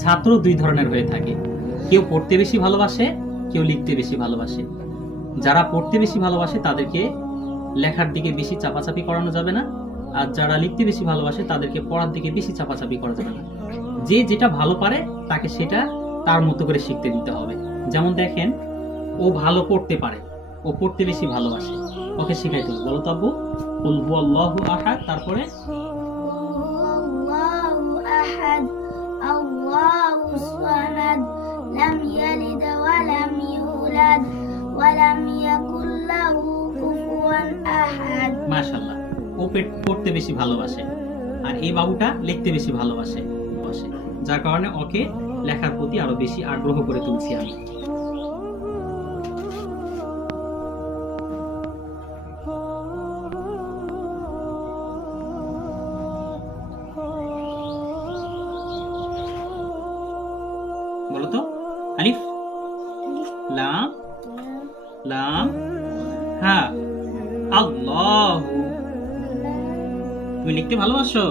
ছাত্র দুই ধরনের হয়ে থাকে, কেউ পড়তে বেশি ভালোবাসে, কেউ লিখতে বেশি ভালোবাসে। যারা পড়তে বেশি ভালোবাসে তাদেরকে লেখার দিকে বেশি চাপাচাপি করানো যাবে না, আর যারা লিখতে বেশি ভালোবাসে তাদেরকে পড়ার দিকে বেশি চাপাচাপি করা যাবে না। যে যেটা ভালো পারে তাকে সেটা তার মতো করে শিখতে দিতে হবে। যেমন দেখেন, ও ভালো পড়তে পারে, ও পড়তে বেশি ভালোবাসে, ওকে শিখাইতে হবে। বলো তো আব্বু, কুল হুয়াল্লাহু আহাদ, তারপরে আল্লাহু আহাদ, আল্লাহুস সামাদ, লাম ইয়ালিদ ওয়া লাম ইউলাদ ওয়া লাম ইয়াকুল লাহু কুফুয়ান আহাদ। মাশাআল্লাহ, ও পড়তে বেশি ভালোবাসে, আর এই বাবুটা লিখতে বেশি ভালোবাসে, যার কারণে ওকে লেখার প্রতি আরো বেশি আগ্রহ করে তুলছি আমি। বলো তো, আলিফ লাম লাম হা, আল্লাহ। তুমি লিখতে ভালোবাসো?